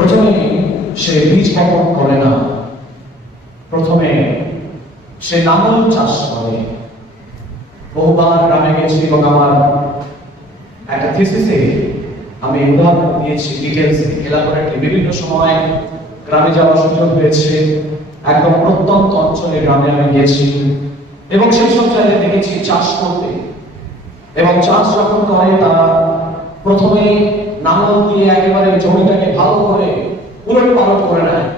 প্রথমে সে বীজ বপন করে না, প্রথমে সে লাঙল চাষ করে। বহুবার গ্রামে গেছি এবং আমার একটা থিসিসে আমি উদাহরণ দিয়েছি, ডিটেলসে এলাবোরেটলি বিভিন্ন সময় গ্রামে যাওয়ার সুযোগ হয়েছে। একদম প্রত্যন্ত অঞ্চলে গ্রামে আমি গেছি এবং সেই সব জায়গায় দেখেছি চাষ করতে। এবং চাষ যখন করে তারা প্রথমে লাঙল দিয়ে একেবারে জমিটাকে ভালো করে উলট পালট করে নেয়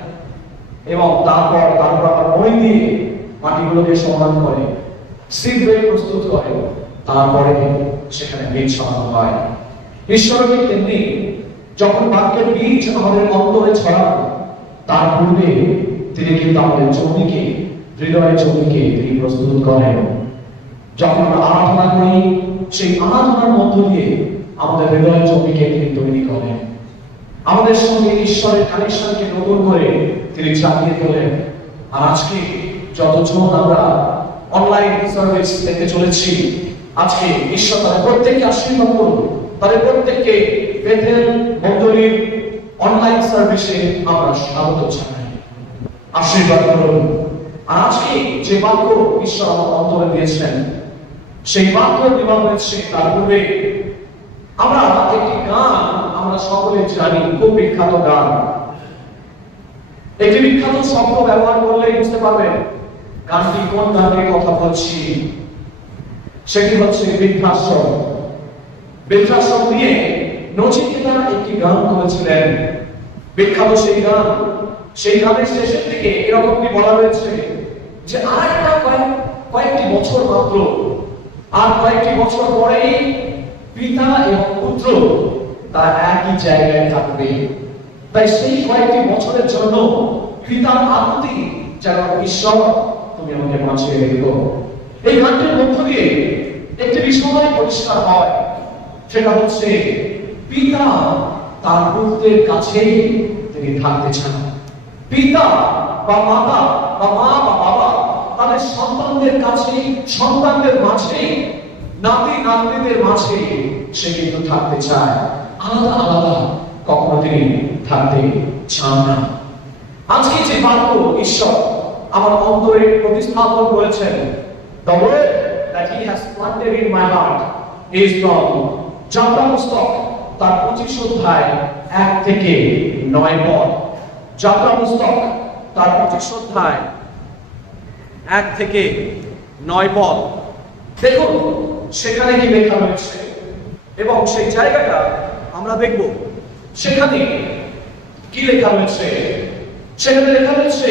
এবং তারপর আবার মই দিয়ে মাটিগুলোকে সমান করে সিড বেড প্রস্তুত করে, তারপরে সেখানে বীজ ছড়ানো হয়। ঈশ্বরকে তেমনি যখন বাক্যের বীজ আমাদের অন্তরে ছড়ান, তার পূর্বে তিনি কিন্তু আমাদের জমিকে, হৃদয়ের জমিকে তিনি প্রস্তুত করেন। যখন আমরা আরাধনা করি, সেই আরাধনার মধ্য দিয়ে আমাদের হৃদয়ের জমিকে তিনি তৈরি করেন। আমাদের সঙ্গে ঈশ্বরের কানেকশনকে নতুন করে তিনি চালিয়ে তোলেন। আর আজকে যতজন আমরা অনলাইন সার্ভিস পেতে চলেছি, আজকে ঈশ্বর তাদের প্রত্যেককে আশীর্বাদ করুন। তাদের প্রত্যেককে বেথেল মণ্ডলীর অনলাইন সার্ভিসে আমরা স্বাগত জানাই, আশীর্বাদ করুন। আর আজকে যে বাক্য ঈশ্বর আমার অন্তরে দিয়েছেন, সেই বাক্য দেওয়া হয়েছে তার পূর্বে আমরা একটি গান আমরা সকলে জানি, খুব বিখ্যাত গান। একটি বিখ্যাত শব্দ ব্যবহার করলেই বুঝতে পারবেন গানটি কোন গানের কথা বলছি। সেটি হচ্ছে বৃদ্ধাশ্রম। বৃদ্ধাশ্রম নিয়ে নচিকেতা একটি গান করেছিলেন, বিখ্যাত সেই গান। সেই গানের শেষের দিকে এরকমটি বলা হয়েছে যে আর একটা কয়েকটি বছর মাত্র, আর কয়েকটি বছর পরেই পিতা এবং পুত্র তারা একই জায়গায় থাকবে। তাই সেই কয়েকটি বছরের জন্য পিতার আকুতি যেন ঈশ্বর তুমি আমাকে বাঁচিয়ে রেখো। এই গানটির মধ্য দিয়ে একটি বিষয় পরিষ্কার হয়, সেটা হচ্ছে পিতা তার পুত্রের কাছেই তিনি থাকতে চান। পিতা বা মাতা বা মা বা বাবা তাদের সন্তানদের কাছে, সন্তানদের মাঝে, নাতি নাতনিদের মাঝে সে কিন্তু থাকতে চায়। আলাদা আলাদা কখনো তিনি থাকতে চান না। আজকে যে বাক্য ঈশ্বর আমার অন্তরে প্রতিস্থাপন করেছেন, the word that he has planted in my heart is from যাত্রা পুস্তক তার 25 অধ্যায় 1 থেকে 9 পদ। যাত্রা পুস্তক তার 25 অধ্যায় 1 থেকে 9 পদ। দেখুন সেখানে কি লেখা রয়েছে এবং সেই জায়গাটা আমরা দেখব। সেখানে কি লেখা রয়েছে? সেখানে লেখা রয়েছে,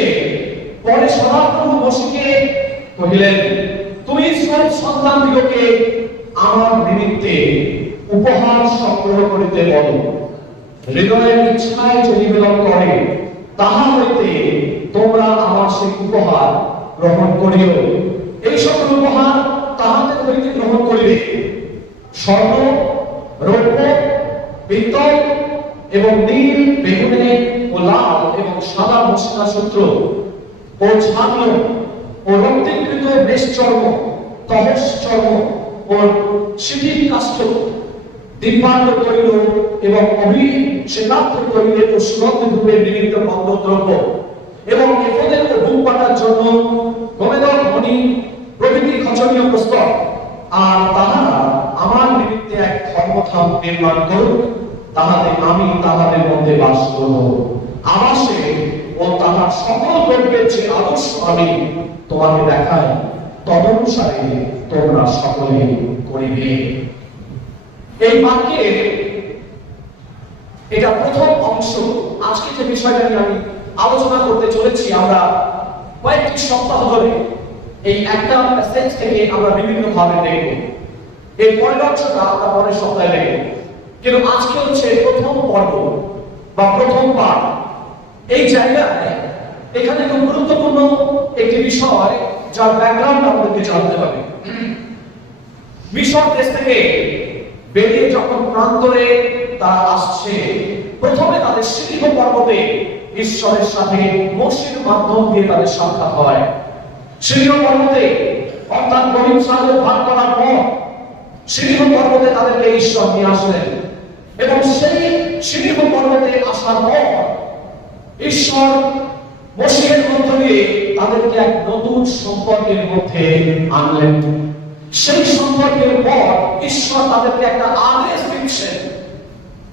পরে সদাপ্রভু মশীকে কহিলেন, তুমি ইসরায়েল সন্তানদিগকে আমার নিমিত্তে উপহার সংগ্রহ করিতে বলো। হৃদয়ের ইচ্ছায় যদি মিলন করে, তাহা হইতে তোমরা আমার সেই উপহার গ্রহণ করিও। এই সকল উপহার তাহাদের হইতে গ্রহণ করিবে। স্বর্ণ, রৌপ্য, পিত্তল এবং নীল, বেগুনি ও লাল এবং সাদা মসৃণ সূত্র ও ছাগ্ন ও রক্তিকৃত মেষচর্ম, তহস চর্ম ও শিথিল কাষ্ঠ, দিব্যাঙ্গ তৈল এবং অভিষেকার্থ তৈলের ও সুগন্ধি ধূপের নিমিত্ত গন্ধদ্রব্য এবং এফোদের ও ধূপ কাটার জন্য গোমেদক মণি প্রভৃতি খচনীয় প্রস্তর। আর তাহারা আমার নিমিত্তে এক ধর্মধাম নির্মাণ করুক, তাহাতে আমি তাহাদের মধ্যে বাস করব। আবাসে ও তাহার সকল দ্রব্যের যে আদর্শ আমি তোমাকে দেখাই, তদনুসারে তোমরা সকলে করিবে। এই বাক্যের এটা প্রথম অংশ। আজকে যে বিষয়টা নিয়ে আমি আলোচনা করতে চলেছি, আমরা কয়েকটি সপ্তাহ ধরে এই একটা প্যাসেজ থেকে আমরা বিভিন্ন ভাবে দেখব। এই পরের অংশটা আমরা পরের সপ্তাহে দেখব, কিন্তু আজকে হচ্ছে প্রথম পর্ব বা প্রথম পার্ট। এই জায়গায় এখানে খুব গুরুত্বপূর্ণ একটি বিষয়, যার ব্যাকগ্রাউন্ড আমাদেরকে জানতে হবে। মিশর দেশ থেকে বেরিয়ে যখন প্রান্তরে তারা আসছে, প্রথমে তাদের সিংহ পর্বতে ঈশ্বরের সাথে মোশির মাধ্যম দিয়ে তাদের সাক্ষাৎ হয়। সিংহ পর্বতে অর্থাৎ গহীন সাগর ভাগ করার পর সিংহ পর্বতে তাদেরকে ঈশ্বর নিয়ে আসলেন এবং সেই সিংহ পর্বতে আসার পর ঈশ্বর মসিহের মধ্য দিয়ে তাদেরকে এক নতুন সম্পর্কের মধ্যে আনলেন। সেই সম্পর্কের পর ঈশ্বর তাদেরকে একটা আদেশ দিচ্ছেন।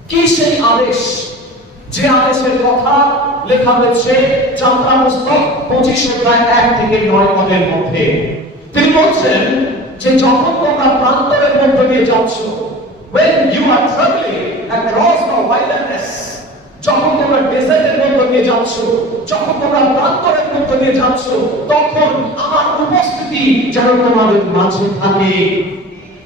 কি সেই আদেশ? যে আদেশের কথা লেখা হয়েছে যাত্রা পুস্তক 25 অধ্যায় 1 থেকে 9 পদের মধ্যে। তিনি বলছেন যে যখন তোমরা প্রান্তরের মধ্য দিয়ে যাচ্ছ, when you are traveling across the wilderness, যখন তোমরা ডেজার্টের মধ্য দিয়ে যাচ্ছ, যখন তোমরা প্রান্তরের মধ্য দিয়ে যাচ্ছ, তখন আমার উপস্থিতি যেন তোমাদের মাঝে থাকে।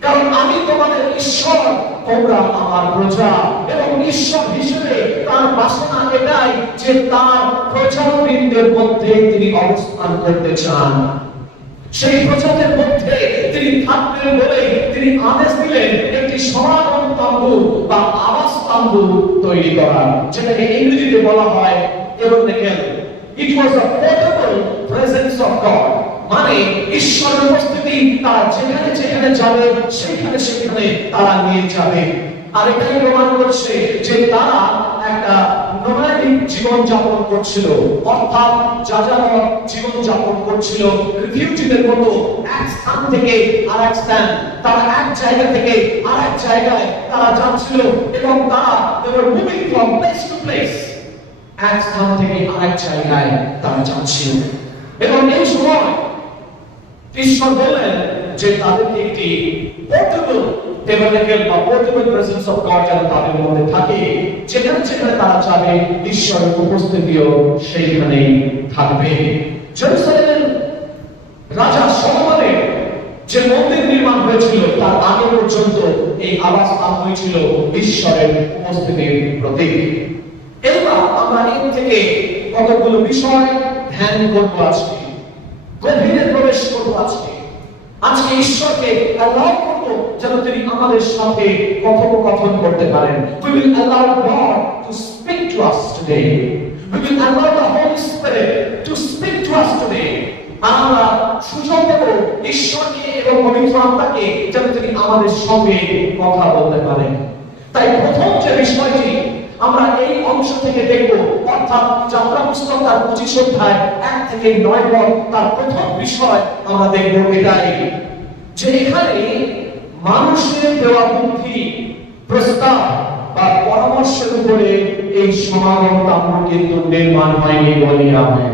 কারণ আমি তোমাদের ঈশ্বর, তোমরা আমার প্রজা। এবং ঈশ্বর হিসেবে তার বাসনা এটাই যে তার প্রজাবৃন্দের মধ্যে তিনি অবস্থান করতে চান। সেই প্রজাদের মধ্যে তিনি থাকবেন বলে তিনি আদেশ দিলেন একটি সমাগম তম্বু বা আবাস তম্বু তৈরি করার, যেটাকে ইংরেজিতে বলা হয় tabernacle. It was a portable presence of God. মানে ঈশ্বরের উপস্থিতি তারা যেখানে যেখানে যাবে সেখানে সেখানে তারা নিয়ে যাবে। আর এটাই প্রমাণ করছে যে তারা একটা নোম্যাডিক জীবন যাপন করছিল, অর্থাৎ যাযাবর জীবন যাপন করছিল, রিফিউজিদের মতো এক স্থান থেকে আরেক স্থান, তারা এক জায়গা থেকে আরেক জায়গায় তারা যাচ্ছিল এবং তারা they were moving from place to place, এক স্থান থেকে আরেক জায়গায় তারা যাচ্ছিল। এবং এই সময় ঈশ্বর বললেন যে তাদেরকে একটি পোর্টেবল tabernacle বা পোর্টেবল প্রেজেন্স অফ গড যেন তাদের মধ্যে থাকে, যেখানে যেখানে তারা যাবে ঈশ্বরের উপস্থিতিও সেইখানেই থাকবে। জেরুজালেমের রাজা সলোমনের যে মন্দির নির্মাণ হয়েছিল তার আগে পর্যন্ত এই আবাস তম্বু ছিল ঈশ্বরের উপস্থিতির প্রতীক। এবার আমরা এর থেকে কতগুলো বিষয় ধ্যান করব, আজকে গভীরে প্রবেশ করব। আজকে ঈশ্বরকে অ্যালাউ করব যেন তিনি আমাদের সাথে কথোপকথন করতে পারেন। We will allow God to speak to us today. We will allow the Holy Spirit to speak to us today. আমরা সুযোগ দেব ঈশ্বরকে এবং পবিত্র আত্মাকে যেন তিনি আমাদের সঙ্গে কথা বলতে পারেন। তাই প্রথম যে বিষয়টি আমরা এই অংশ থেকে দেখব, অর্থাৎ যাত্রা পুস্তক তার 25 অধ্যায় 1 থেকে 9 পদ, তার প্রথম বিষয় আমরা দেখব এটাই যে এখানে মানুষের দেওয়া বুদ্ধি, প্রস্তাব বা পরামর্শের উপরে এই সমাগম তম্বু কিন্তু নির্মাণ হয়নি বলে আমি।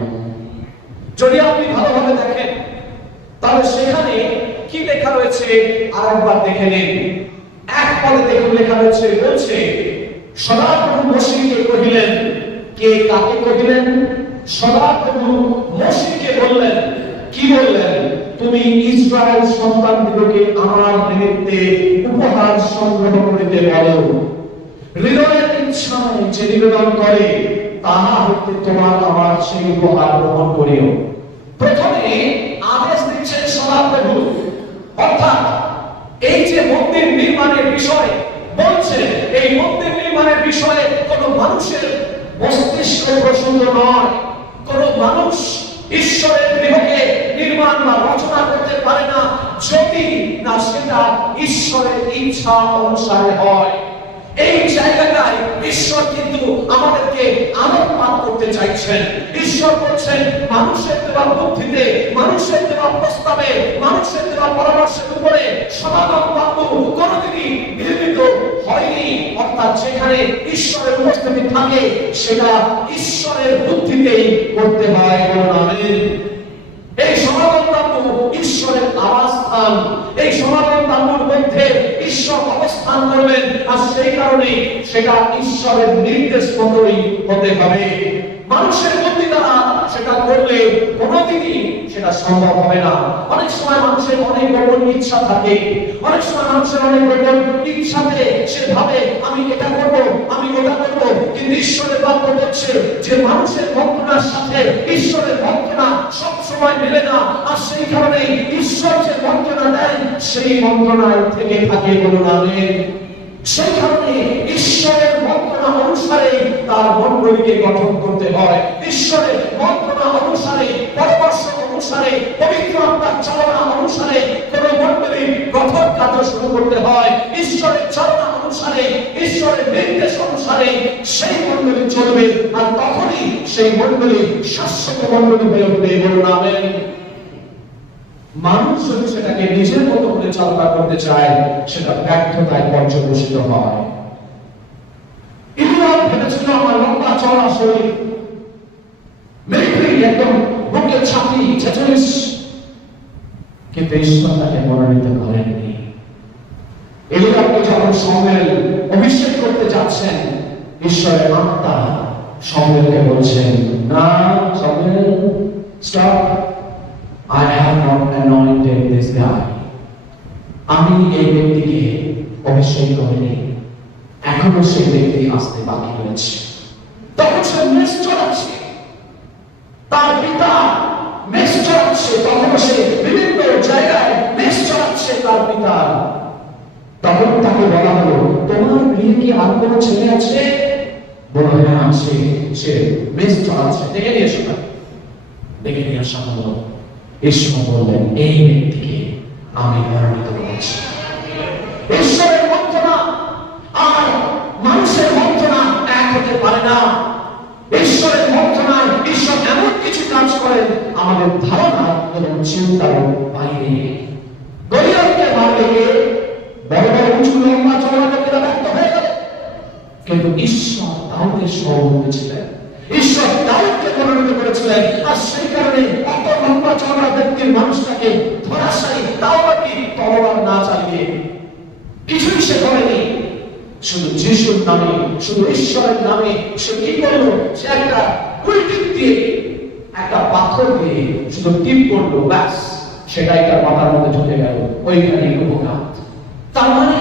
যদি আপনি ভালোভাবে দেখেন তাহলে সেখানে কি লেখা রয়েছে আরেকবার দেখে নিন। এক পদে দেখুন লেখা রয়েছে, বলছে সদাপ্রভু মশিকে কহিলেন। কে কাকে কহিলেন? সদাপ্রভু মশিকে বললেন। কি বললেন? তুমি ইসরায়েল সন্তানদিগকে আমার নিমিত্তে উপহার সংগ্রহ করিতে বলো। হৃদয়ের ইচ্ছায় যে নিবেদন করে তাহা হইতে তোমার আমার সেই উপহার গ্রহণ করিও। প্রথমে আদেশ দিচ্ছেন সদাপ্রভু, অর্থাৎ এই যে মন্দির নির্মাণের বিষয় বলছে, এই মন্দির নির্মাণের বিষয়ে কোন মানুষের মস্তিষ্ক প্রসূত নয়। কোন মানুষ ঈশ্বরের গৃহকে নির্মাণ বা রচনা করতে পারে না যদি না সেটা ঈশ্বরের ইচ্ছা অনুসারে হয়। এই জায়গাটায় ঈশ্বর কিন্তু আমাদেরকে আলোকপাত করতে চাইছেন। ঈশ্বর বলছেন মানুষের দেওয়া বুদ্ধিতে, মানুষের দেওয়া প্রস্তাবে, মানুষের দেওয়া পরামর্শের উপরে সমাগম তম্বু কোনোদিনই নির্মিত হয়নি। অর্থাৎ যেখানে ঈশ্বরের উপস্থিতি থাকে সেটা ঈশ্বরের বুদ্ধিতেই করতে হয়। বলুন আমেন। এই সমাগম তম্বু ঈশ্বরের আবাসস্থান। এই সমাগম তম্বুর মধ্যে ঈশ্বর অবস্থান করবেন, আর সেই কারণে সেটা ঈশ্বরের নির্দেশ মতোই হতে হবে। মানুষের বুদ্ধি দ্বারা সেটা করলে কোনোদিনই সেটা সম্ভব হবে না। অনেক সময় মানুষের অনেক গোপন ইচ্ছা থাকে, অনেক সময় মানুষের অনেক গোপন ইচ্ছাতে সে ভাবে আমি এটা করব, আমি ওটা করব, কিন্তু ঈশ্বরের বাক্য বলছে যে মানুষের মন্ত্রণার সাথে ঈশ্বরের মন্ত্রণা সব সময় মেলে না। আর সেই কারণে ঈশ্বর যে মন্ত্রণা দেয় সেই মন্ত্রণায় থেকে থাকে। বলুন আমেন। সেই কারণে ঈশ্বরের মন্ত্রণা অনুসারে তার মণ্ডলীকে গঠন করতে হয়। ঈশ্বরের মন্ত্রণা অনুসারে, পরামর্শ অনুসারে, পবিত্র আত্মার চালনা অনুসারে কোন মণ্ডলী গঠন কাজ শুরু করতে হয়। ঈশ্বরের চালনা অনুসারে, ঈশ্বরের নির্দেশ অনুসারে সেই মণ্ডলী চলবে, আর তখনই সেই মণ্ডলী শাশ্বত মণ্ডলী হয়ে উঠবে। বলুন আমেন। মানুষ যদি সেটাকে নিজের মতো করে চালনা করতে চায়, সেটা ব্যর্থতায় পর্যবসিত হয়। ইলিয়াস ভেবেছিল আমার লম্বা চওড়া শরীর, মিলিটারি একদম বুকের ছাতি 46, কিন্তু ঈশ্বর তাকে মনোনীত করেননি। এলিয়াকে যখন শমুয়েল অভিষেক করতে যাচ্ছেন, ঈশ্বরের আত্মা শমুয়েলকে বলছেন, না শমুয়েল, stop, I have not anointed this guy. আমি এই ব্যক্তিকে অভিষেক করিনি, এখনো সেই ব্যক্তি আসতে বাকি রয়েছে। তখন সে মেষ চড়াচ্ছে, তার পিতা মেষ চড়াচ্ছে, তখন সে বিভিন্ন জায়গায় মেষ চড়াচ্ছে তার পিতা। তখন তাকে বলা হলো, তোমার গৃহে কি আর কোনো ছেলে আছে? বলো, হ্যাঁ আছে, সে মেষ চড়াচ্ছে, ডেকে নিয়ে এসো। ডেকে নিয়ে আসা হলো। ঈশ্বর বললেন, এই ব্যক্তিকে আমি মনোনীত করেছি। ঈশ্বরের মন্ত্রণা আর মানুষের মন্ত্রণা এক হতে পারে না। ঈশ্বরের মন্ত্রণায় ঈশ্বর এমন কিছু কাজ করেন আমাদের ধারণা এবং চিন্তার বাইরে। গলিয়াতকে মারতে গিয়ে বড় বড় উঁচু লম্বা চওড়া লোকেরা ব্যর্থ হয়ে গেল, কিন্তু ঈশ্বর দাউদের সহমর্মী ছিলেন। ঈশ্বর দাউদকে মনোনীত করেছিলেন, আর সেই কারণে অত লম্বা চওড়া ব্যক্তির মানুষটাকে ধরাশায়ী, তাও নাকি তলোয়ার না চালিয়ে কিছুই সে করেনি। শুধু যিশুর নামে, শুধু ঈশ্বরের নামে সে কি করলো? সে একটা কুলটিপ দিয়ে, একটা পাথর দিয়ে শুধু টিপ করলো, ব্যাস, সেটাই তার মাথার মধ্যে ঢুকে গেল। ওইখানেই উপঘাত। তার মানে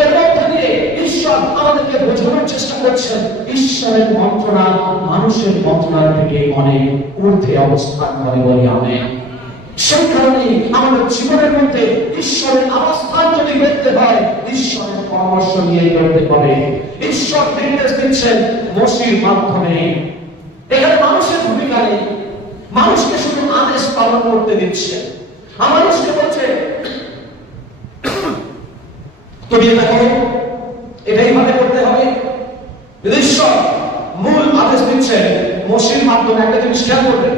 এর মধ্যে দিয়ে ঈশ্বর আমাদেরকে বোঝানোর চেষ্টা করছেন, ঈশ্বরের মন্ত্রণা মানুষের মন্ত্রণার থেকে অনেক ঊর্ধ্বে অবস্থান করে। বলি আমেন। সেই কারণে আমাদের জীবনের মধ্যে ঈশ্বরের অবস্থান যদি করতে হয়, ঈশ্বরের পরামর্শ নিয়ে করতে হবে। ঈশ্বর নির্দেশ দিচ্ছেন মোশির মাধ্যমে। এখানে মানুষের ভূমিকা নেই, মানুষকে শুধু আদেশ পালন করতে দিচ্ছে। মানুষকে বলছে, তুমি এটা করো, এটাই ভাবে করতে হবে। ঈশ্বর মূল আদেশ দিচ্ছেন মোশির মাধ্যমে। একটা জিনিস খেয়াল করবেন,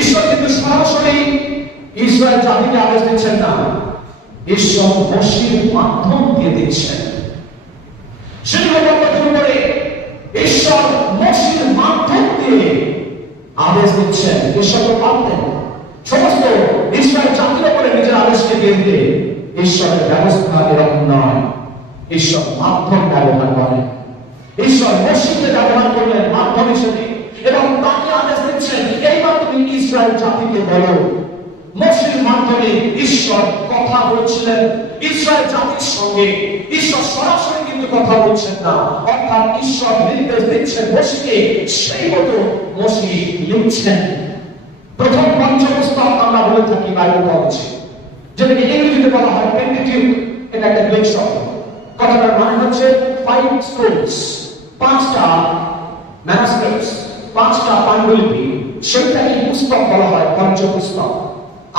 ঈশ্বর কিন্তু সরাসরি ইসরায়েল জাতিকে আদেশ দিচ্ছেন না, ঈশ্বর মোশির মাধ্যম দিয়ে দিচ্ছেন। সেটা করে ঈশ্বর মোশির মাধ্যম দিয়ে আদেশ দিচ্ছেন। ঈশ্বর তো পারতেন সমস্ত ইসরায়েল জাতির উপরে নিজের আদেশকে দিয়ে দিতে, ঈশ্বরের ব্যবস্থা এরকম নয়। ঈশ্বর মাধ্যম ব্যবহার করেন। ঈশ্বর মোশিকে ব্যবহার করলেন মাধ্যম হিসেবে, এবং তাকে আদেশ দিচ্ছেন, এইবার তুমি ইসরায়েল জাতিকে বলো। মোশির মাধ্যমে ঈশ্বর কথা বলছিলেন ইসরায়েল জাতির সঙ্গে। ঈশ্বর সরাসরি কিন্তু কথা বলছেন না, অর্থাৎ ঈশ্বর নির্দেশ দিচ্ছেন মোশিকে, সেই মতো মোশি লিখছেন। প্রথম পঞ্চপুস্তক আমরা বলে থাকি বাইবেল বলছে, যেটাকে ইংরেজিতে বলা হয় পেন্টেটিউক। এটা একটা গ্রিক শব্দ, কথাটার মানে হচ্ছে 5 স্ক্রোলস, 5টা ম্যানুস্ক্রিপ্টস, 5টা পাণ্ডুলিপি। সেটাকে পুস্তক বলা হয় পঞ্চপুস্তক।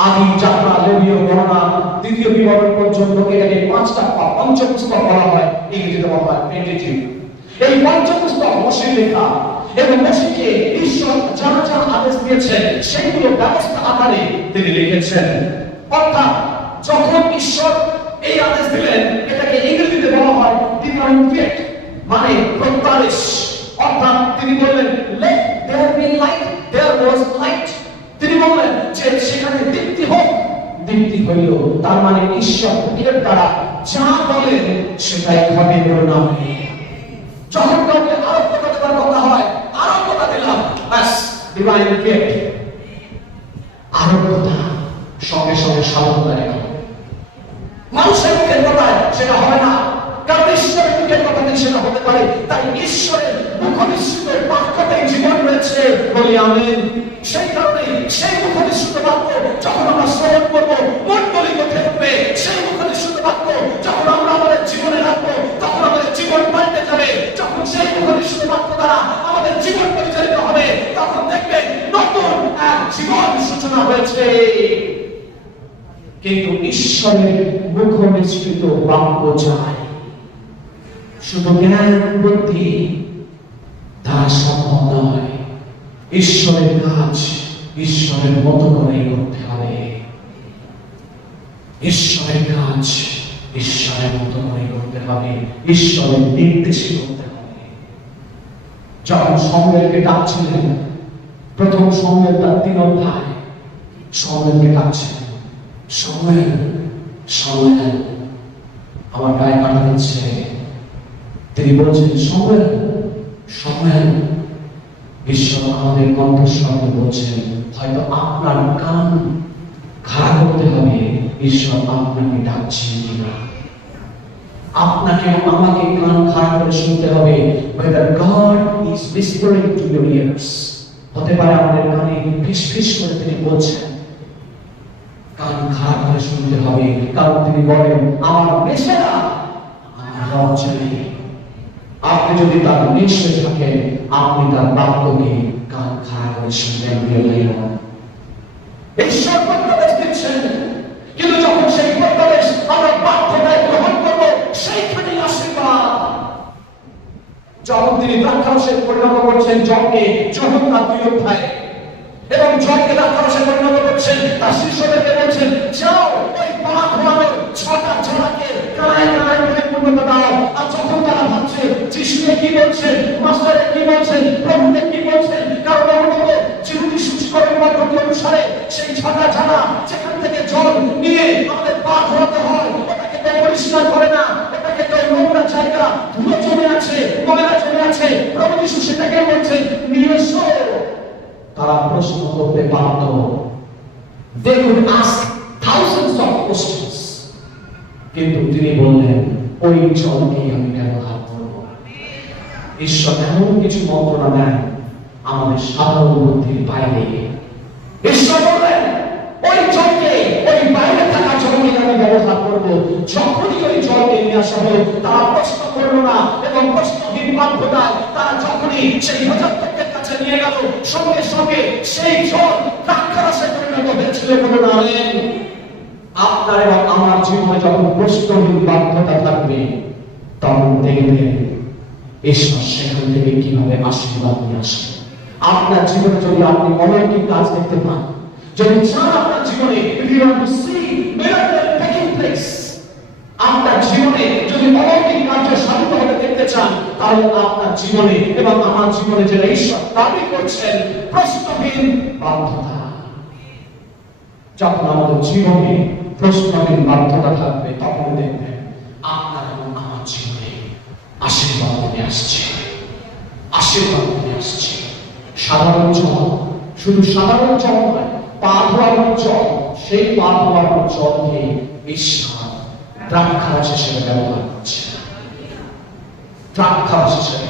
আদি, যাত্রা, লেবীয়, গণনা, দ্বিতীয় বিবরণ পর্যন্ত এটাকে 5টা পঞ্চপুস্তক বলা হয়, ইংরেজিতে বলা হয় পেন্টেটিউক। এই পঞ্চপুস্তক মোশির লেখা, এবং মোশিকে ঈশ্বর যারা যারা আদেশ দিয়েছেন সেগুলো ব্যবস্থা আকারে তিনি লিখেছেন। অর্থাৎ যখন ঈশ্বর এই আদেশ দিলেন, এটাকে ইংরেজিতে বলা হয় ডিক্লারেট, মানে প্রত্যাদেশ। অর্থাৎ তিনি বললেন, let there be light, there was light। তিনি বললেন যে সেখানে দীপ্তি হোক, দীপ্তি হইল। তার মানে ঈশ্বর মুখের দ্বারা যা বলেন সেটাই ঘটে। বলুন আমেন। যখন কাউকে আরোগ্যতা দেওয়ার কথা হয়, আরোগ্যতা দিলাম, ব্যাস, ডিভাইন গিফট। আরোগ্যতা সঙ্গে সঙ্গে সাবধান রেখা। মানুষের মুখের কথায় সেটা হবে না, কারণ ঈশ্বরের মুখের কথাতে সেটা হতে পারে। তাই ঈশ্বরের মুখনিসৃত বাক্যতেই জীবন রয়েছে। বলি আমেন। সেই কারণে সেই মুখনিসৃত বাক্য যখন আমরা শ্রবণ করবো, মণ্ডলী কোথায় উঠবে। সেই মুখনিসৃত বাক্য যখন আমরা আমাদের জীবনে রাখবো, তখন আমাদের জীবন পাল্টে যাবে। যখন সেই মুখনিসৃত বাক্য দ্বারা আমাদের জীবন পরিচালিত হবে, তখন দেখবেন নতুন এক জীবন সূচনা হয়েছে। কিন্তু ঈশ্বরের মুখ নিঃসৃত বাক্য চাই, শুধু জ্ঞান বুদ্ধি তা সম্ভব নয়। ঈশ্বরের কাজ ঈশ্বরের মতো করেই করতে হবে। ঈশ্বরের কাজ ঈশ্বরের মতো করে করতে হবে, ঈশ্বরের নির্দেশে করতে হবে। যখন শমূয়েলকে ডাকছিলেন, প্রথম শমূয়েল তার 3 অধ্যায়, শমূয়েলকে ডাকছিলেন, শমূয়েল শমূয়েল, আমার গায়ে কাটা দিচ্ছে। তিনি বলছেন শমূয়েল শমূয়েল। ঈশ্বর আমাদের কণ্ঠস্বরে বলছেন, হয়তো আপনার কান খাড়া করতে হবে। ঈশ্বর আপনাকে ডাকছেন কিনা, আপনাকে আমাকে কান খাড়া করে শুনতে হবে। whether God is whispering to your ears, হতে পারে আমাদের কানে ফিসফিস করে তিনি বলছেন, কান খাড়া করে শুনতে হবে। কারণ তিনি বলেন, আমার মেষেরা আমার রব জানে। আপনি যদি তার মেষ হয়ে থাকেন, আপনি তার বাক্যকে কান খাড়া করে শুনবেন। ঈশ্বর প্রত্যাদেশ দিচ্ছেন, কিন্তু যখন সেই প্রত্যাদেশ আমরা বাধ্যতায় গ্রহণ করব, সেইখানেই আশীর্বাদ। যখন তিনি দ্রাক্ষারসে পরিণত করছেন জলকে, যোহন্না 2 অধ্যায়ে, এবং জলকে দ্রাক্ষারসে পরিণত করছেন, তার শিষ্যদেরকে বলছেন, যাও ওই পাক ঘোরানোর 6টা ঝোড়াকে কানায় কানায় করে পূর্ণতা দাও। আর যখন তারা ভাবছে যিশুকে কি বলছেন, মাস্টারে কি বলছেন, প্রভুকে কি বলছেন, কারণ অনুভব যিহুদি সূচিকরণ পদ্ধতি অনুসারে সেই 6টা ঝাড়া যেখান থেকে জল নিয়ে আমাদের পা ঘোরাতে হয়, ওটাকে তো পরিষ্কার করে না, ওটাকে তো নোংরা জায়গা, ধুলো জমে আছে, ময়লা জমে আছে। প্রভু যিশু সেটাকে বলছেন নিয়ে এসো। তারা প্রশ্ন করতে পারত, they could ask thousands of questions, কিন্তু তিনি বললেন ওই জলকে আমি ব্যবহার করব। ঈশ্বর এমন কিছু মন্ত্রণা দেন আমাদের সাধারণ বুদ্ধির বাইরে। ঈশ্বর বললেন ওই জলকে, ওই বাইরে থাকা জলকে আমি ব্যবহার করব। যখনই ওই জলকে নিয়ে আসা হলো, তারা প্রশ্ন করলো না এবং প্রশ্নহীন বাধ্যতায় তারা যখনই সেই ভোজাত্মকের কাছে নিয়ে গেল, সঙ্গে সঙ্গে সেই জল দ্রাক্ষারসে পরিণত হয়েছিল। বললেন আপনার এবং আমার জীবনে যখন প্রশ্নহীন বাধ্যতা থাকবে, তখন দেখবেন ঈশ্বর সেখান থেকে কিভাবে আশীর্বাদ নিয়ে আসে। আপনার জীবনে যদি আপনি অলৌকিক কাজ দেখতে পান, যদি চান আপনার জীবনে আপনার জীবনে যদি অলৌকিক কার্য সাধিত হতে দেখতে চান, তাহলে আপনার জীবনে এবং আমার জীবনে যেটা ঈশ্বর দাবি করছেন প্রশ্নহীন বাধ্যতা। যখন আমাদের জীবনে প্রশ্নহীন বাধ্যতা থাকবে, তখন দেখবেন আপনার এবং আমার জীবনে আশীর্বাদ নিয়ে আসছে, আশীর্বাদ নিয়ে আসছে। সাধারণ জল, শুধু সাধারণ জল নয়, পা ধোয়ানোর জল, সেই পা ধোয়ানোর জলকে ঈশ্বর দ্রাক্ষারস হিসেবে ব্যবহার করছে। দ্রাক্ষারস হিসেবে।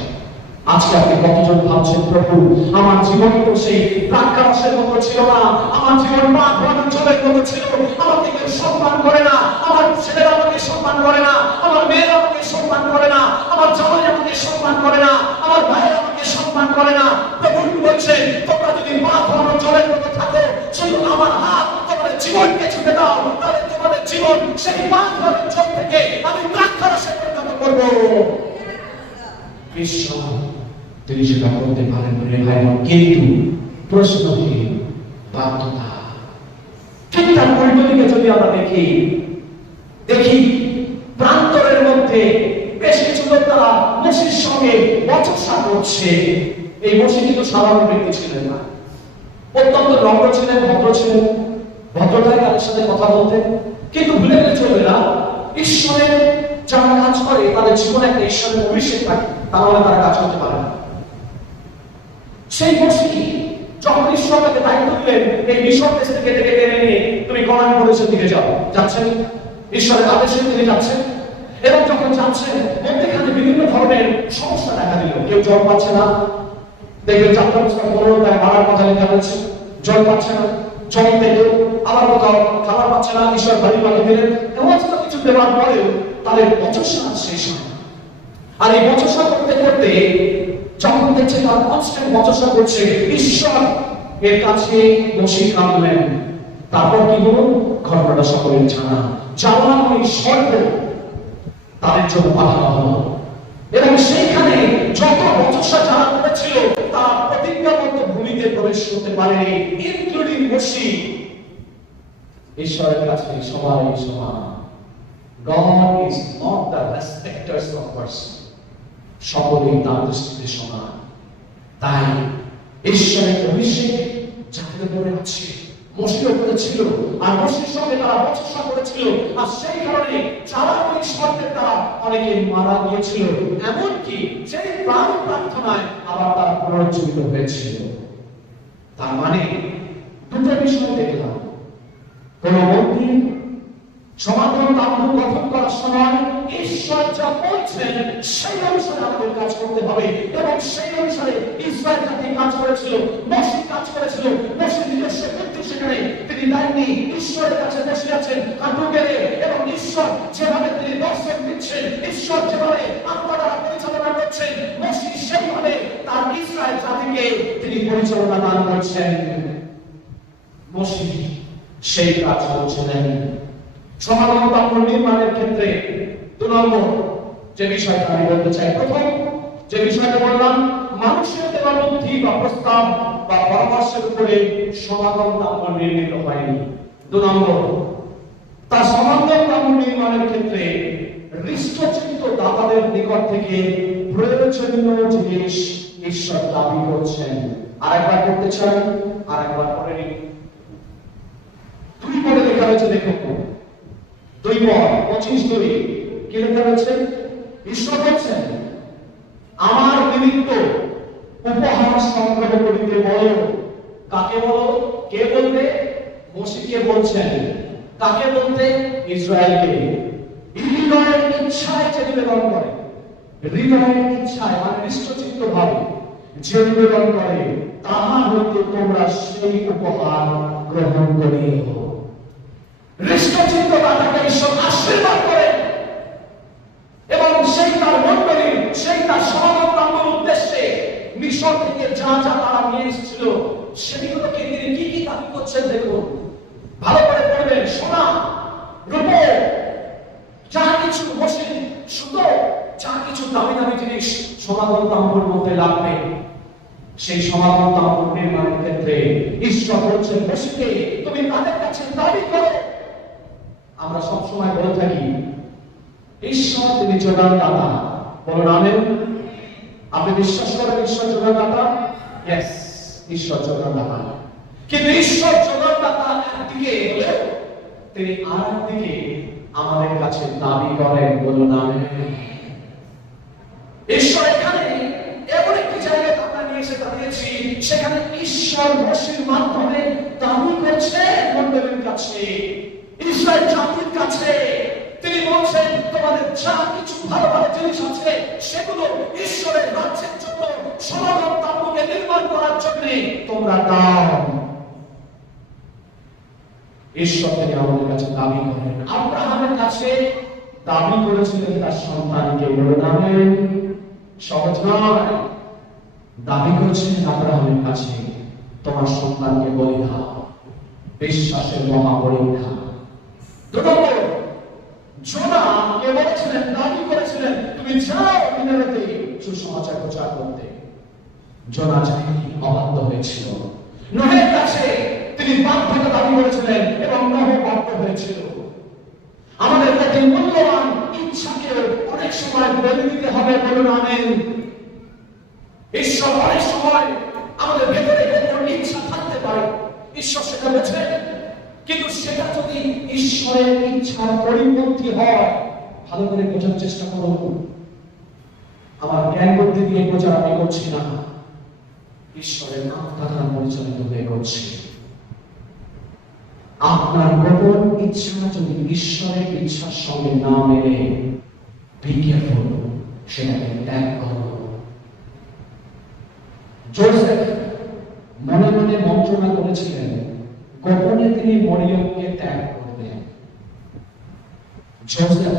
আজকে আপনি কতজন ভাবছেন, প্রভু আমার জীবন তো সেই দ্রাক্ষারসের মতো ছিল না, আমার জীবন পা ধোয়ানোর জলের মতো ছিল, আমাকে কেউ সম্মান করে না, আমার ছেলেরা আমাকে সম্মান করে না, আমার মেয়েরা আমাকে সম্মান করে না, আমার জামাই আমাকে সম্মান করে না, আমার ভাইয়েরা আমাকে সম্মান করে না। প্রভু বলছেন, তোমরা যদি পা ধোয়ানোর জলের মতো থাকো, শুধু আমার হাত তোমাদের জীবনকে ছুঁতে দাও, তাহলে তোমাদের জীবন সেই পা ধোয়ানোর জল থেকে আমি দ্রাক্ষারসে পরিণত করবো। ঈশ্বর তিনি সেটা করতে পারেন বলে ভাই, কিন্তু প্রশ্নহীন বাধ্যতা। ঠিক তার উল্টো দিকে যদি আমরা দেখি প্রান্তরের মধ্যে বেশ কিছু লোক তারা মসির সঙ্গে বচসা করছে। এই মসি কিন্তু সাধারণ ব্যক্তি ছিলেন না, অত্যন্ত নম্র ছিলেন, ভদ্র ছিলেন, ভদ্রতায় তাদের সাথে কথা বলতেন। কিন্তু ভুলে গেলে চলবে না, ঈশ্বরের যারা কাজ করে তাদের জীবনে একটা ঈশ্বরের অভিষেক থাকে, তাহলে তারা কাজ করতে পারে না। সেই মসি যখন ঈশ্বর তাকে দায়িত্ব দিলেন, এই মিশর দেশ থেকে ডেকে টেনে নিয়ে তুমি কনান প্রদেশের দিকে যাচ্ছেন, ঈশ্বরের আদেশে তিনি যাচ্ছেন। এবং যখন যাচ্ছেন, মধ্যখানে বিভিন্ন ধরনের সমস্যা দেখা দিল। কেউ জল পাচ্ছে না, দেখবেন যাত্রা পুস্তক 15 মারার কথা লেখা রয়েছে, জল পাচ্ছে না, জল দেখো, আবার কোথাও খাবার পাচ্ছে না, ঈশ্বর বাড়ি বানিয়ে দিলেন। এমন কিছু দেওয়ার পরেও তাদের বচসা শেষ হয়। আর এই বচসা করতে করতে যখন দেখছে তারা কনস্ট্যান্ট বচসা করছে, ঈশ্বর এর কাছে মসি কাঁদলেন। তারপর কি হলো, ঘটনাটা সকলের জানা। জানা ওই সর্প তাদের জন্য পাঠানো হলো, এবং সেইখানে যত বচসা যারা করেছিল তারা প্রতিজ্ঞাবদ্ধ ভূমিতে পারেনি, ইনক্লুডিং মোশি। ঈশ্বরের কাছে সবাই সমান। God is not the respecters of person. সকলেই তার দৃষ্টিতে সমান। তাই ঈশ্বরের অভিষেক যাদের উপরে আছে, মোশির উপরে ছিল, আর মোশির সঙ্গে তারা বচসা করেছিল, আর সেই কারণে যারা ওই শর্তের দ্বারা অনেকে মারা গিয়েছিল, এমনকি সেই প্রাণ প্রার্থনায় আবার তারা পুনরুজ্জীবিত হয়েছিল। তার মানে দুটো বিষয় দেখলাম। কোন মন্দির সমাধান তাম্বু গঠন করার সময় ঈশ্বর যা বলছেন সেই অনুসারে আমাদের কাজ করতে হবে, এবং সেই অনুসারে ইসরায়েল জাতি কাজ করেছিল, মোশি কাজ করেছিল। মোশি নিজস্ব বুদ্ধি সেখানে তিনি দেননি, ঈশ্বরের কাছে বসে আছেন হাঁটু গেড়ে, এবং ঈশ্বর যেভাবে তিনি দর্শন দিচ্ছেন, ঈশ্বর যেভাবে আত্মারা পরিচালনা করছেন, মোশি সেইভাবে তার ইসরায়েল জাতিকে তিনি পরিচালনা দান করছেন। মোশি সেই কাজ করছিলেন। সমাগম তাম্বু নির্মাণের ক্ষেত্রে 2 নম্বর যে বিষয়টা আমি বলতে চাই, প্রথম যে বিষয়টা বললাম, মানুষের দেওয়া বুদ্ধি বা প্রস্তাব বা পরামর্শের উপরে সমাগম তাম্বু নির্মিত হয়নি। 2 নম্বর, তার সমাগম তাম্বু নির্মাণের ক্ষেত্রে হৃষ্টচিত্ত দাতাদের নিকট থেকে প্রয়োজনীয় জিনিস ঈশ্বর দাবি করছেন। আরেকবার করতে চান, আরেকবার করে নিন। 2 পদে লেখা হয়েছে, দেখুন 2 পদ 25-2 কি লেখা রয়েছে? ঈশ্বর বলছেন, আমার নিমিত্ত উপহার সংগ্রহ করিতে বলো। কাকে বলো? কে বলবে? মোশিকে বলছেন। কাকে বলতে? ইসরায়েলকে। হৃদয়ের ইচ্ছায় যে নিবেদন করে, হৃদয়ের ইচ্ছায় মানে নিশ্চিত ভাবে যে নিবেদন করে, তাহার হইতে তোমরা সেই উপহার গ্রহণ করিও। হৃষ্টচিত্ত দাতাকে ঈশ্বর আশীর্বাদ করেন, এবং সেই তার মণ্ডলীর, সেই তার সমাগম তাম্বুর উদ্দেশ্যে মিশর থেকে যা যা তারা নিয়ে এসেছিল, সেগুলোকে তিনি কি কি দাবি করছেন দেখুন, ভালো করে পড়বেন। সোনা, রূপো, যা কিছু মসজিদ, সুতো, যা কিছু দামি দামি জিনিস সমাগম তাম্বুর মধ্যে লাগবে, সেই সমাগম তাম্বুর নির্মাণের ক্ষেত্রে ঈশ্বর বলছেন মোশিকে, তুমি তাদের কাছে দাবি করো। আমরা সবসময় বলে থাকি ঈশ্বর তিনি যোগানদাতা, বলুন আমেন। আপনি বিশ্বাস করেন ঈশ্বর যোগানদাতা? ইয়েস, ঈশ্বর যোগানদাতা। কিন্তু ঈশ্বর যোগানদাতা একদিকে হলেও তিনি আরেকদিকে আমাদের কাছে দাবি করেন, বলুন আমেন। ঈশ্বর এখানে এমন একটি জায়গায় আমরা নিয়ে এসে দাঁড়িয়েছি, সেখানে ঈশ্বর মোশির মাধ্যমে দাবি করছেন মণ্ডলীর কাছে, ইসরায়েল জাতির কাছে। তিনি বলছেন, তোমাদের যা কিছু ভালো ভালো জিনিস আছে, সেগুলো ঈশ্বরের রাজ্যের জন্য, সমাগম তাম্বুকে নির্মাণ করার জন্য তোমরা দাও। ঈশ্বর তিনি আমাদের কাছে দাবি করেন। আব্রাহামের কাছে দাবি করেছিলেন তার সন্তানকে, বলুন আমেন। সহজ নয়। দাবি করেছেন আব্রাহামের কাছে, তোমার সন্তানকে বলি দাও। বিশ্বাসের মহাপরীক্ষা। 2 নম্বর, যোনা কে বলেছিলেন, দাবি করেছিলেন, তুমি যাও নিনেভেতে সুসমাচার প্রচার করতে। যোনা যায়নি, অবাধ্য হয়েছিল। নোহের কাছে তিনি বাধ্যতা দাবি করেছিলেন, এবং নোহ বাধ্য হয়েছিল। আমাদের প্রতি মূল্যবান ইচ্ছাকে অনেক সময় বলি দিতে হবে, বলুন আমেন। ঈশ্বর অনেক সময় আমাদের ভেতরে কোন ইচ্ছা থাকতে পারে, ঈশ্বর সেটা বোঝেন, কিন্তু সেটা যদি ঈশ্বরের ইচ্ছার পরিপন্থী হয়, ভালো করে বোঝার চেষ্টা করুন। আমার জ্ঞান বুদ্ধি দিয়ে বোঝার আমি করছি না, ঈশ্বরের আত্মা দ্বারা পরিচালিত হয়ে করছি। আপনার গোপন ইচ্ছা যদি ঈশ্বরের ইচ্ছার সঙ্গে না মেলে, বি কেয়ারফুল, সেটাকে ত্যাগ করুন। যোসেফ মনে মনে মন্ত্রণা করেছিলেন, গোপনে তিনি মরিয়মকে ত্যাগ করবেন। যোসেফ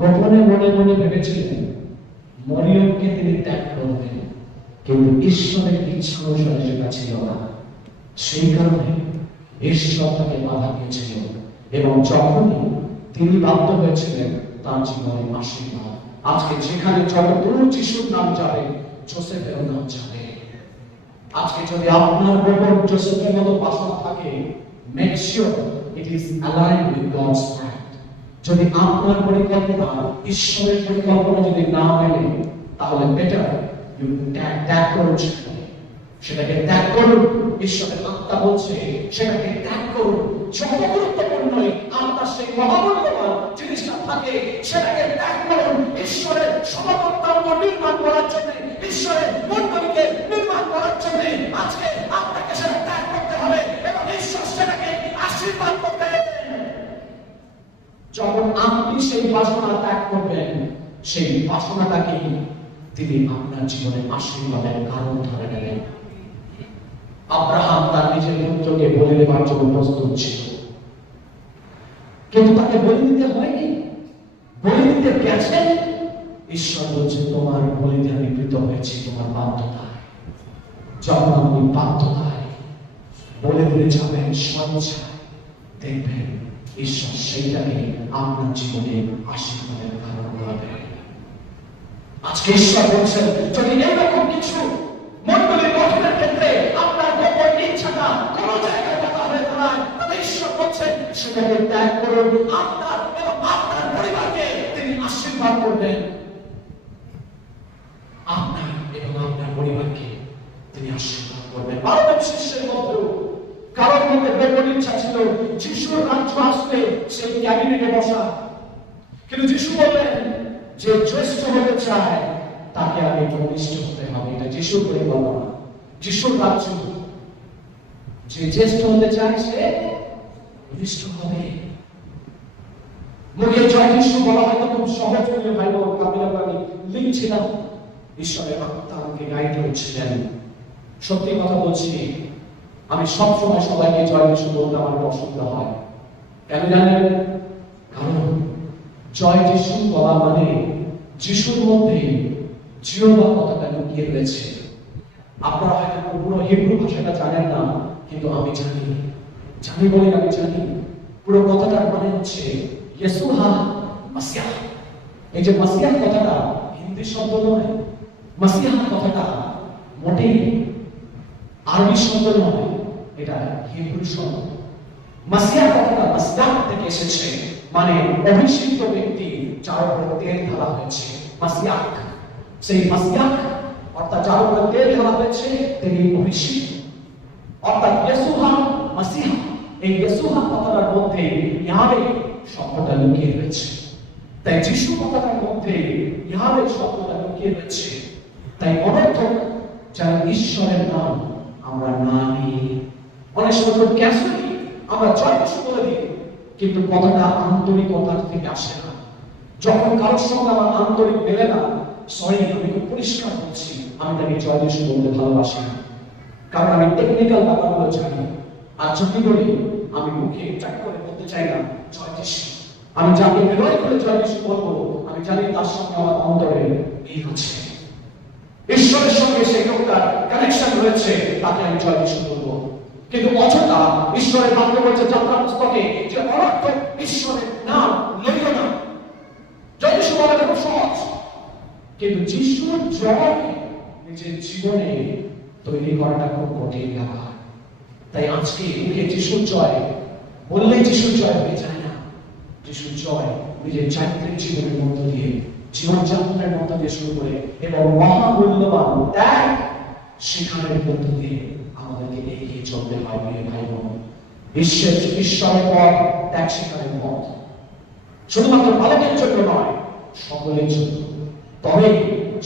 গোপনে মনে মনে ভেবেছিলেন মরিয়মকে তিনি ত্যাগ করবেন, কিন্তু ঈশ্বরের ইচ্ছা অনুসারে সেটা ছিল না। সেই কারণে ঈশ্বর তাকে বাধা দিয়েছিল, এবং যখনই তিনি বাধ্য হয়েছিলেন, তার জীবনে আশীর্বাদ। আজকে যেখানে যত দূর যিশুর নাম যাবে, যোসেফের নাম যাবে। আজকে যদি আপনার উপর জোসেফের মতো বাসনা থাকে, make sure it is aligned with God's plan. যদি আপনার পরিকল্পনা ঈশ্বরের পরিকল্পনা যদি না মেলে, তাহলে বেটার ইউ ত্যাগ করুন, সেটাকে ত্যাগ করুন। ঈশ্বরের আত্মা বলছে সেটাকে ত্যাগ করুন। যত গুরুত্বপূর্ণই আপনার সেই মহামূল্যবান জিনিসটা থাকে, সেটাকে ত্যাগ করুন ঈশ্বরের সমাগম নির্মাণ করার জন্য, ঈশ্বরের মণ্ডলীকে নির্মাণ করার জন্য। আজকে আপনাকে সেটা ত্যাগ করতে হবে এবং ঈশ্বর সেটাকে আশীর্বাদ করতে হবে। যখন আপনি সেই বাসনা ত্যাগ করবেন, সেই বাসনাটাকে তিনি আপনার জীবনে আশীর্বাদের কারণ ধরে নেবেন। আব্রাহাম তার নিজের পুত্রকে বলি দেবার জন্য প্রস্তুত ছিল, কিন্তু তাকে বলি দিতে হয়নি। বলি দিতে গেছেন, ঈশ্বর বলছে তোমার বলিতে আমি প্রীত হয়েছি তোমার বাধ্যতায়। যখন আপনি বাধ্যতায় বলে দিতে যাবেন স্বেচ্ছায়, দেখবেন ঈশ্বর সেইটাকে আপনার জীবনে আশীর্বাদের কারণ হবে। আজকে ঈশ্বর বলছেন যদি এরকম কিছু মণ্ডলী গঠনের ক্ষেত্রে আপনার গোপন ইচ্ছাটা কোন জায়গায় কথা হয়ে দাঁড়ায়, তবে ঈশ্বর বলছেন সেটাকে ত্যাগ করুন। আপনার এবং আপনার পরিবারকে তিনি আশীর্বাদ করবেন। আপনার এবং আপনার পরিবারকে তিনি আশীর্বাদ করবেন। 12 জন শিষ্যের মধ্যে কারোর মধ্যে গোপন ইচ্ছা ছিল যিশুর রাজ্য আসলে সেই ক্যাবিনেটে বসা, কিন্তু যিশু বললেন যে জ্যেষ্ঠ হতে চায় তাকে আগে কনিষ্ঠ হতে হবে। এটা যিশুর পরিকল্পনা, যিশুর রাজ্য। যে জ্যেষ্ঠ হতে চায় সে কনিষ্ঠ হবে। মুখে জয় যিশু বলা হয়তো খুব সহজ বলে ভাই বোন, আমি লিখছিলাম, ঈশ্বরের আত্মা আমাকে গাইড করছিলেন। সত্যি কথা বলছি, আমি সবসময় সবাইকে জয় যিশু বলতে আমার পছন্দ হয়। কেন জানেন? কারণ জয় যিশু বলা মানে যিশুর মধ্যে জিহোবা কথাটা লুকিয়ে রয়েছে। আপনারা হয়তো পুরো হিব্রু ভাষাটা জানেন না, কিন্তু আমি জানি। জানি বলে আমি জানি পুরো কথাটার মানে হচ্ছে ইয়েসুহা মাসিয়াহ। এই যে মাসিয়াহ কথাটা হিন্দি শব্দ নয়, মাসিয়াহ কথাটা মোটেই আরবি শব্দ নয়, এটা হিব্রু শব্দ। মাসিয়াহ কথাটা মাসদাক থেকে এসেছে, মানে অভিষিক্ত ব্যক্তি যার উপর তেল ঢালা হয়েছে, মাসিয়াহ। সেই মাসিয়াহ অর্থাৎ যার উপর তেল ঢালা হয়েছে তিনি অভিষিক্ত, অর্থাৎ ইয়েসুহা মাসিহা। এই ইয়েসুহা কথাটার মধ্যে ইয়াহওয়ে শব্দটা লুকিয়ে রয়েছে। তাই যিশু কথাটার মধ্যে ইয়াহওয়ে শব্দটা লুকিয়ে রয়েছে। তাই অনর্থক যারা ঈশ্বরের নাম আমরা না নিয়ে অনেক সময় ক্যাসুয়ালি আমরা জয় যিশু বলে দিই, কিন্তু কথাটা আন্তরিকতা থেকে আসে না। যখন কারোর সঙ্গে আমার আন্তরিক মেলে না, সরি আমি খুব পরিষ্কার বলছি, আমি তাকে জয় যিশু বলতে ভালোবাসি না, কারণ আমি টেকনিক্যাল ব্যাপারগুলো জানি। আর যদি বলি আমি মুখে চাক করে বলতে চাই না জয় যিশু, আমি যাকে হৃদয় করে জয় যিশু বলবো, আমি জানি তার সঙ্গে আমার অন্তরে মিল আছে, ঈশ্বরের সঙ্গে সেই লোকটার কানেকশন রয়েছে, তাকে আমি জয় যিশু বলবো। কিন্তু অযথা ঈশ্বরের বাক্য বলছে যাত্রা পুস্তকে যে অনর্থক ঈশ্বরের নাম লইও না। জয় যিশু বলাটা খুব সহজ, কিন্তু যিশুর জয় নিজের জীবনে তৈরি করাটা খুব কঠিন ব্যাপার। তাই আজকে মুখে যিশুর জয় বললে যিশুর জয় হয়ে যায় না। যিশুর জয় নিজের চারিত্রিক জীবনের মধ্য দিয়ে, জীবনযাত্রার মধ্য দিয়ে শুরু করে এবং মহামূল্যবান ত্যাগ শিখানোর মধ্য দিয়ে আমাদেরকে এগিয়ে চলতে হবে। ভাই বোন, ঈশ্বরের পথ ত্যাগ শিখানোর পথ শুধুমাত্র বালকের জন্য নয়, সকলের জন্য। তবে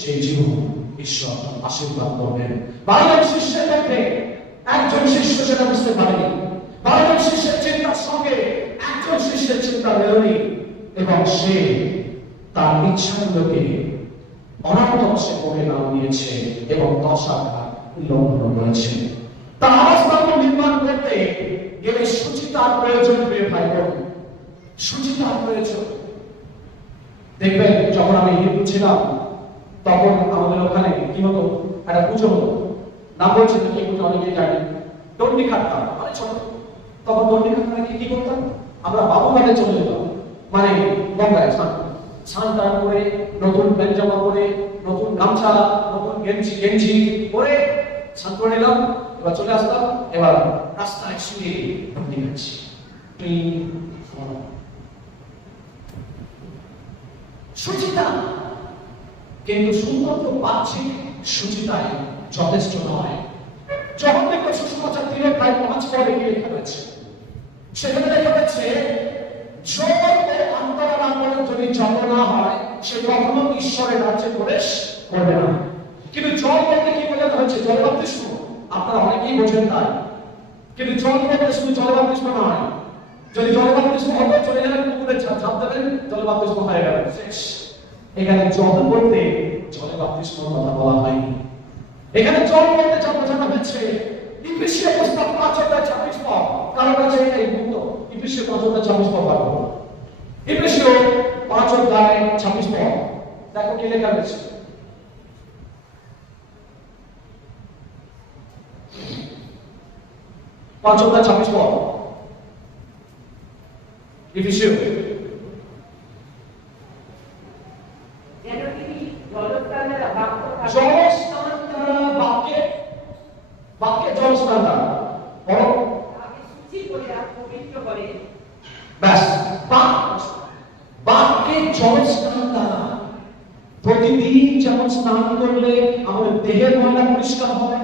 সেই জীবন ঈশ্বর আশীর্বাদ করবেন। 12 জন শিষ্যের মধ্যে একজন শিষ্য সেটা বুঝতে পারেনি। 12 জন শিষ্যের চিন্তার সঙ্গে একজন শিষ্যের চিন্তা মেলেনি, এবং সে তার ইচ্ছাগুলোকে অনার্থক সে করে নাম নিয়েছে এবং 10 আজ্ঞা উল্লঙ্ঘন করেছে। তার অবস্থান নির্মাণ করতে গেলে সুচিতার প্রয়োজন। প্রিয় ভাই বোন, সুচিতার প্রয়োজন। দেখবেন যখন আমি হিন্দু ছিলাম তখন আমাদের ওখানে কি হতো, একটা পুজো হতো, নাম বলছে কি পুজো অনেকেই জানি, দণ্ডি খাটতাম। আমি ছোট তখন দণ্ডি খাটতে কি করতাম, আমরা বাবুঘাটে চলে যেতাম, মানে গঙ্গায় স্নান টান করে নতুন প্যান্ট জামা পরে, নতুন গামছা, নতুন গেঞ্জি পরে স্নান করে নিলাম, এবার চলে আসলাম, এবার রাস্তায় শুয়ে ঘুমিয়ে গেছি। সুচিতা, কিন্তু শুধুমাত্র বাহ্যিক সুচিতাই যথেষ্ট নয়। যখন দেখো সুসমাচার 3 প্রায় 5 পদে কি লেখা রয়েছে, সেখানে লেখা রয়েছে জল ও অন্তরার আন্দোলন যদি জন্ম না হয়, সে কখনো ঈশ্বরের রাজ্যে প্রবেশ করবে না। কিন্তু জল বলতে কি বোঝানো হচ্ছে? জল বাপ্তিস্ম। আপনারা অনেকেই বোঝেন তাই, কিন্তু জল বলতে শুধু জল বাপ্তিস্ম নয়। যদি জল বাপ্তিস্ম হতো, চলে গেলেন পুকুরে ঝাঁপ দেবেন, জল বাপ্তিস্ম হয়ে গেল, শেষ। এখানে জল বলতে জলে বাপ্তিস্ম কথা বলা হয়নি। এখানে জল বলতে যা বোঝানো হচ্ছে ইফেসীয় পুস্তক 5:26 পদ। কারো কাছে এই মুক্ত ইফেসীয় 5:26 পদ পাবো। ইফেসীয় 5:26 পদ দেখো কি লেখা রয়েছে। ইফেসীয় বাক্যে জলস্নান দ্বারা বাক্যে জলস্নান দ্বারা প্রতিদিন যেমন স্নান করলে আমাদের দেহের ময়লা পরিষ্কার হয়,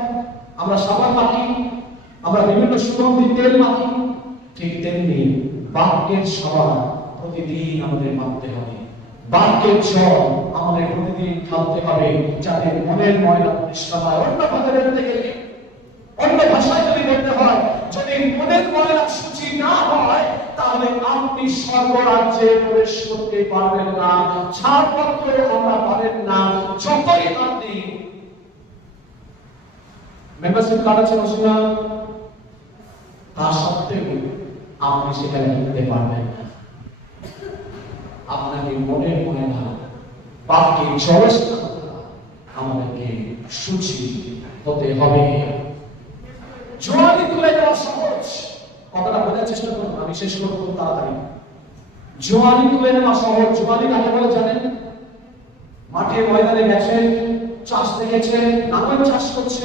আমরা সাবান মাখি, আমরা বিভিন্ন সুগন্ধি তেল মাখি, ঠিক তেমনি বাক্যের সাবান প্রতিদিন আমাদের মাখতে হবে। বাক্যের জল আমাদের প্রতিদিন খাওয়াতে হবে, যাতে মনের ময়লা পরিষ্কার হয়। অন্য ভাষায় যদি বলতে হয়, যদি মনের ময়লা শুচি না হয়, তাহলে আপনি স্বর্গরাজ্যে প্রবেশ করতে পারবেন না, ছাড়পত্র আমরা পাবেন না। যতই আপনি মেম্বারশিপ কার্ড আছে না, তা সত্ত্বেও আপনি সেখানে ঢুকতে পারবেন না। আপনাকে মনের ময়লা বাক্যে জলস্নান আমাদেরকে শুচি হতে হবে। জোয়ালি তুলে দেওয়া সহজ, কথাটা বোঝার চেষ্টা করুন, আমি শেষ করব তাড়াতাড়ি। জোয়ালি তুলে নেওয়া সহজ। জোয়ালি কাকে বলে জানেন? মাঠে ময়দানে গেছেন, চাষ দেখেছেন, নানান চাষ করছে,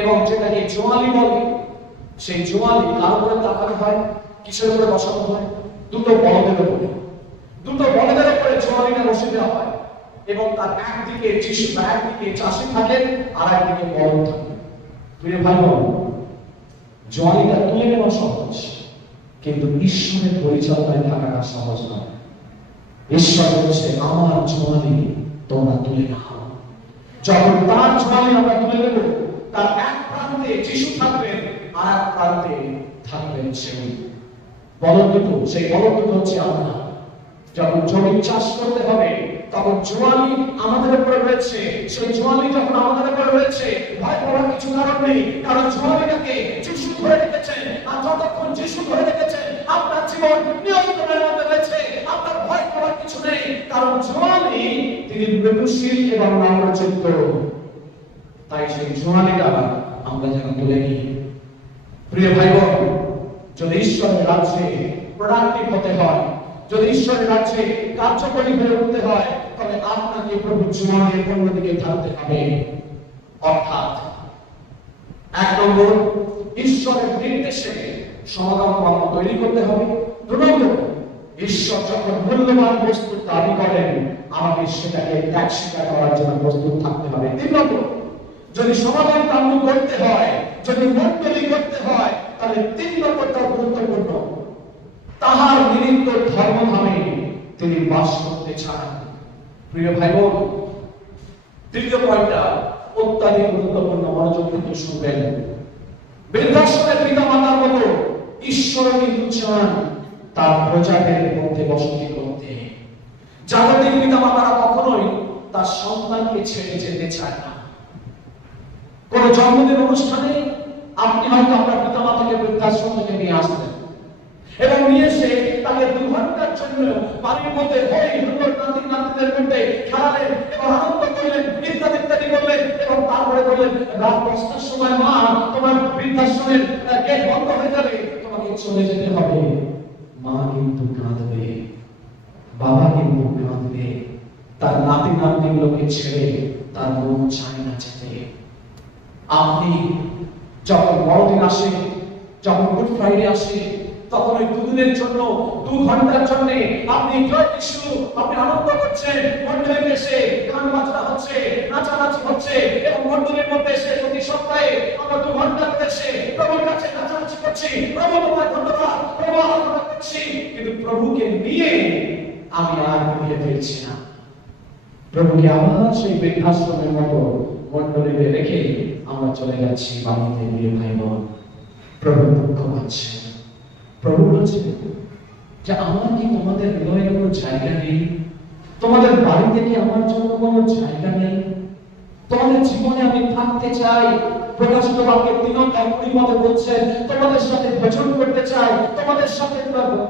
এবং যেটাকে জোয়ালি বলে, সেই জোয়ালি কার উপরে তাকানো হয়, কিসের উপরে বসানো হয়? দুটো বলদের উপরে। দুটো বলদের উপরে জোয়ালিটা বসে দেওয়া হয়, এবং তার একদিকে যিশু, একদিকে চাষি থাকেন, আর একদিকে বলদ থাকে। প্রিয় ভাই বোন, জোয়ালিটা তুলে নেওয়া সহজ, কিন্তু ঈশ্বরের পরিচালনায় থাকাটা সহজ নয়। ঈশ্বর বলছে, আমার জোয়ালি তোমরা তুলে নাও। যখন তার জোয়ালি আমরা তুলে নেব, তার এক প্রান্তে যিশু থাকবেন, আর এক প্রান্তে থাকবেন সেই বলদ দুটো। সেই বলদ দুটো হচ্ছে আমরা। যখন জমি চাষ করতে হবে, তখন জোয়ালি আমাদের উপরে রয়েছে। সেই জোয়ালি যখন আমাদের উপরে রয়েছে, ভয় পাওয়ার কিছু কারণ নেই, কারণ জোয়ালিটাকে যিশু ধরে রেখেছেন। আর যতক্ষণ যিশু ধরে রেখেছেন, আপনার জীবন নিয়ন্ত্রণের মধ্যে রয়েছে, আপনার ভয় পাওয়ার কিছু নেই, কারণ জোয়ালি তিনি মৃত্যুশীল এবং নামরচিত। তাই সেই জোয়ালিটা আমরা যেন তুলে নিই। প্রিয় ভাই বোন, যদি ঈশ্বরের রাজ্যে প্রোডাক্টিভ হতে হয়, যদি ঈশ্বরের রাজ্যে কার্যকরী হয়ে উঠতে হয়, তবে আপনাকে প্রভু জোয়ালের অন্যদিকে থাকতে হবে। অর্থাৎ 1 নম্বর, ঈশ্বরের নির্দেশে সমাগম কর্ম তৈরি করতে হবে। 2 নম্বর, ঈশ্বর যখন মূল্যবান বস্তু দাবি করেন, আমাকে সেটাকে ত্যাগ স্বীকার করার জন্য প্রস্তুত থাকতে হবে। 3 নম্বর, যদি সমাগম কর্ম করতে হয়, যদি মণ্ডলী করতে হয়, তাহলে 3 নম্বরটা গুরুত্বপূর্ণ, তাহার নিমিত্ত ধর্মধামে তিনি বাস করতে চান। প্রিয় ভাই বোন, তৃতীয় পয়েন্টটা অত্যাধিক গুরুত্বপূর্ণ, মনোযোগ দিয়ে শুনবেন। বৃদ্ধাশ্রমের পিতা মাতার মতো ঈশ্বর কিন্তু চান তার প্রজাদের মধ্যে বসতি করতে। জাগতিক পিতা মাতারা কখনোই তার সন্তানকে ছেড়ে যেতে চায় না। কোন জন্মদিন অনুষ্ঠানে আপনি হয়তো আপনার পিতা মাতাকে বৃদ্ধাশ্রম থেকে নিয়ে আসলেন, এবং নিয়ে এসে তাকে 2 ঘন্টার জন্য বাড়ির মধ্যে হই হুল্লোড়, নাতি নাতিদের মধ্যে খেলালেন এবং আনন্দ করলেন, ইত্যাদি ইত্যাদি করলেন, এবং তারপরে বললেন, রাত 10টার সময় মা, তোমার বৃদ্ধাশ্রমের গেট বন্ধ হয়ে যাবে, তোমাকে চলে যেতে হবে। মা কিন্তু কাঁদবে, বাবা কিন্তু কাঁদবে, তার নাতি নাতনিগুলোকে ছেড়ে তার মন চায় না যেতে। আপনি যখন বড়দিন আসে, যখন গুড ফ্রাইডে আসে, তখন ওই দুদিনের জন্য, 2 ঘন্টার জন্য আপনি জয় যিশু, আপনি আনন্দ করছেন, মন্দিরে এসে গান বাজনা হচ্ছে, নাচানাচি হচ্ছে, এবং মন্দিরের মধ্যে এসে প্রতি সপ্তাহে আমরা 2 ঘন্টা করে এসে প্রভুর কাছে নাচানাচি করছি, প্রভু তোমায় ধন্যবাদ, প্রভু আরাধনা করছি। কিন্তু প্রভুকে নিয়ে আমি আর ভুলে ফেলছি না। প্রভুকে আবার সেই বৃদ্ধাশ্রমের মতো মন্ডলীতে রেখে আমরা চলে যাচ্ছি বাড়িতে গিয়ে। ভাই বোন, প্রভু দুঃখ পাচ্ছে। প্রভু বলছে যে আমার কি তোমাদের হৃদয়ে কোনো জায়গা নেই? তোমাদের বাড়িতে কি আমার জন্য কোনো জায়গা নেই? তোমাদের জীবনে আমি থাকতে চাই। প্রকাশিত বাক্যের 3:20 বলছেন, তোমাদের সাথে ভোজন করতে চাই, তোমাদের সাথে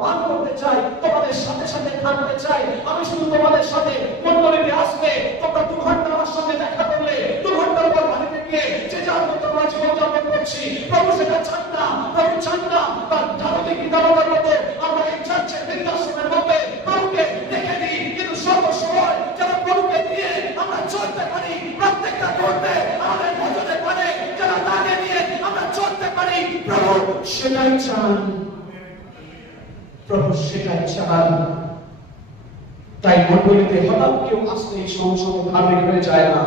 পান করতে চাই, তোমাদের সাথে সাথে থাকতে চাই। আমি শুধু তোমাদের সাথে মন্ডলীতে আসবে, তোমরা 2 ঘন্টা আমার সঙ্গে দেখা করলে, 2 ঘন্টার পর বাড়িতে গিয়ে যে যার মতো আমরা জীবনযাপন করছি। প্রভু সেটা চান না। প্রভু চান না তার জাগতিক পিতামাতার মতো আমরা এই চার্চের বৃদ্ধাশ্রমের মধ্যে প্রভুকে রেখে দিই। কিন্তু সর্বসময় যারা প্রভুকে দিয়ে আমরা চলতে পারি, প্রত্যেকটা করতে আমাদের ভোজনের পারে যারা তাকে নিয়ে আমরা চলতে পারি, প্রভু সেটাই চান। প্রভু সেটাই চান। তাই মন্ডলীতে হঠাৎ কেউ আসলেই সঙ্গে সঙ্গে ধার্মিক হয়ে যায় না।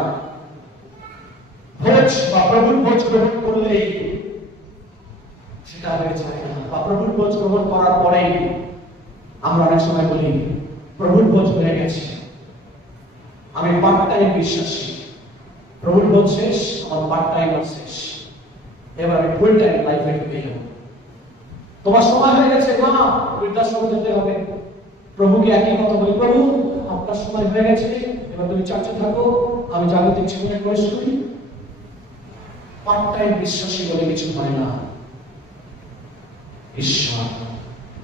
ভোজ বা প্রভুর ভোজ গ্রহণ করলেই সেটা হয়ে যায় না, বা প্রভুর ভোজ গ্রহণ করার পরে আমরা অনেক সময় বলি প্রভুর ভোজ হয়ে গেছে, আমি পার্ট টাইম বিশ্বাসী, প্রভুর ভোজ শেষ, আমার পার্ট টাইম শেষ, এবার আমি ফুল টাইম লাইফে ঢুকে যাব। তোমার সময় হয়ে গেছে, মা বৃদ্ধাশ্রমে যেতে হবে। প্রভুকে একই কথা বলি, প্রভু আপনার সময় হয়ে গেছে, এবার তুমি চার্চে থাকো, আমি জাগতিক জীবনে প্রবেশ করি। পার্ট টাইম বিশ্বাসী বলে কিছু হয় না। ঈশ্বর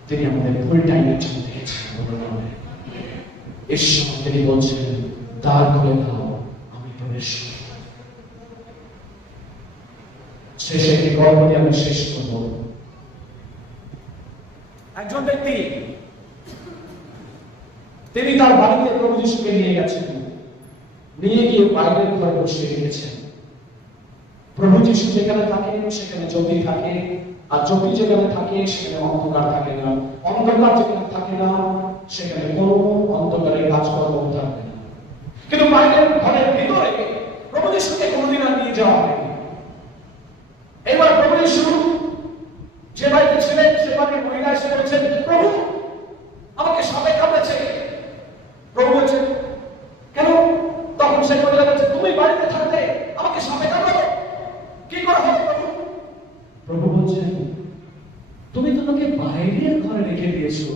তিনি আমাদের ফুল টাইমের জন্য দিয়েছেন। ঈশ্বর তিনি বলছেন, দ্বার খুলে দাও, আমি প্রবেশ করব। শেষে একটি গল্প দিয়ে আমি শেষ করব। একজন ব্যক্তি তিনি তার বাড়িতে প্রভু যিশুকে নিয়ে গেছেন, নিয়ে গিয়ে বাইরের ঘরে বসিয়ে রেখেছেন। প্রভু যিশু যেখানে থাকেন সেখানে জ্যোতি থাকে, আর জ্যোতি যেখানে থাকে সেখানে অন্ধকার থাকে না, অন্ধকার যেখানে থাকে না সেখানে কোনো অন্ধকারের কাজকর্ম থাকবে না। কিন্তু বাইরের ঘরের ভিতরে প্রভু যিশুকে কোনোদিন আর নিয়ে যাওয়া হয়নি। এবার প্রভু যিশু যে বাড়িতে ছিলেন সে বাড়ির মহিলা এসে বলছেন, প্রভু আমাকে সাপে কামড়েছে। প্রভু বলছেন, কেন? তখন সে মহিলা বলছে, তুমি বাড়িতে থাকতে আমাকে সাপে কামড়ালো, কি করা হবে প্রভু? প্রভু বলছেন, তুমি তো আমাকে বাইরের ঘরে রেখে দিয়েছো,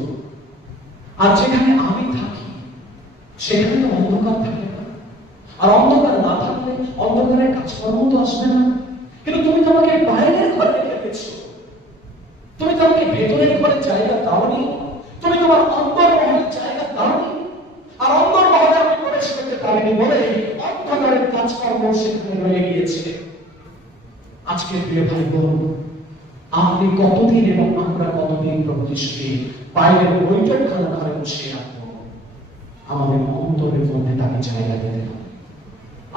আর যেখানে আমি থাকি সেখানে তো অন্ধকার থাকে না, আর অন্ধকার না থাকলে অন্ধকারের কাজকর্ম তো আসবে না। কিন্তু তুমি তো আমাকে বাইরের ঘরে রেখে দিয়েছো, তুমি তো আমাকে ভেতরের ঘরে জায়গা দাওনি, তুমি তোমার অন্তর্মহলের জায়গা দাওনি, আর অন্তর্মহলে আমি প্রবেশ করতে পারিনি বলে অন্ধকারের কাজকর্ম সেখানে রয়ে গিয়েছে। আজকে প্রিয় ভাই বোন, আপনি কতদিন এবং আমরা কতদিন প্রভু যিশুকে বাইরের বৈঠকখানা ঘরে বসে রাখবো? আমাদের অন্তরের মধ্যে তাকে জায়গা দিতে হবে।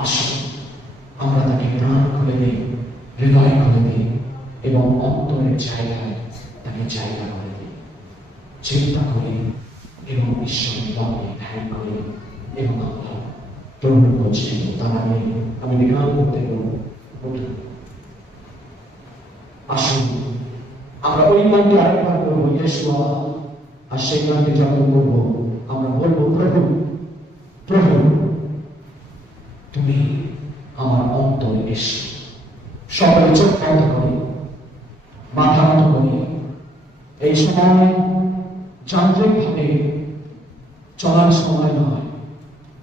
আসুন আমরা তাকে প্রাণ খুলে দিই, হৃদয় খুলে দিই, এবং অন্তরের জায়গায় তাকে জায়গা করে দিই। চিন্তা করি এবং ঈশ্বরের বাক্যে ধ্যান করি, এবং আমরা তরুণ করছি। তার আগে আমি গান করতে উঠি। আসুন আমরা ওই গানটি আরেকবার করবো, ইয়েশুয়া। আর সেই গানটি যখন করবো আমরা বলবো, প্রভু প্রভু তুমি আমার অন্তরে এসে। সবাই চোখ বন্ধ করি, মাথা নত করি। এই সময় যান্ত্রিক ভাবে চলার সময় নয়,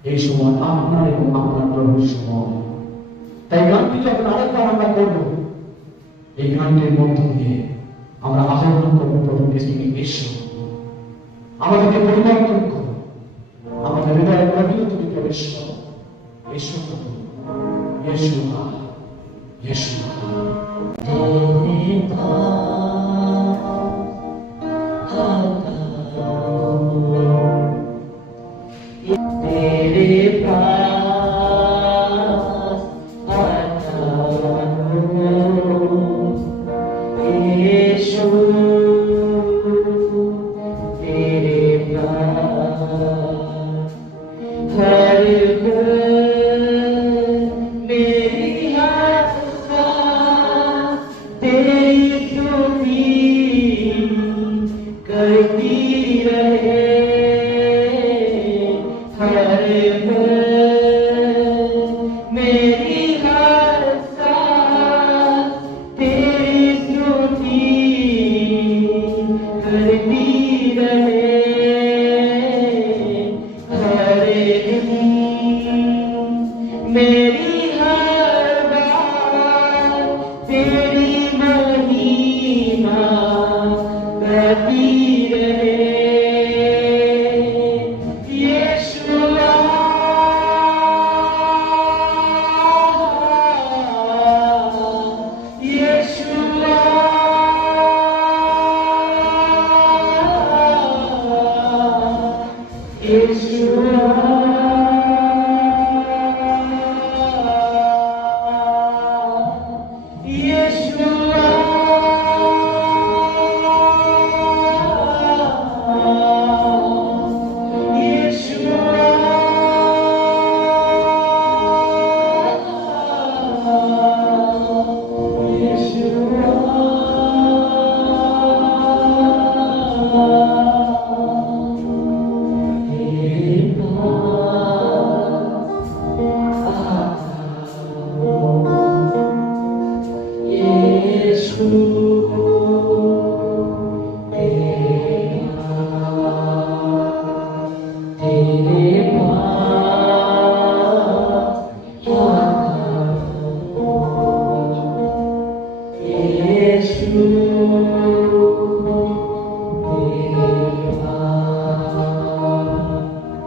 এই সময় আপনার এবং আপনার প্রভুর সময়। তাই গানটি যখন আরেকবার আমরা করবো, এই গানটির মধ্য দিয়ে আমরা আহ্বান করবো, প্রভুকে তুমি এসো, আমাদেরকে পরিবর্তন করো, আমাদের হৃদয়ে গভীরে তুমি প্রবেশ করো। এসো প্রভু, ইয়েশুয়া, ইয়েশুয়া। तेरे पास आता তিন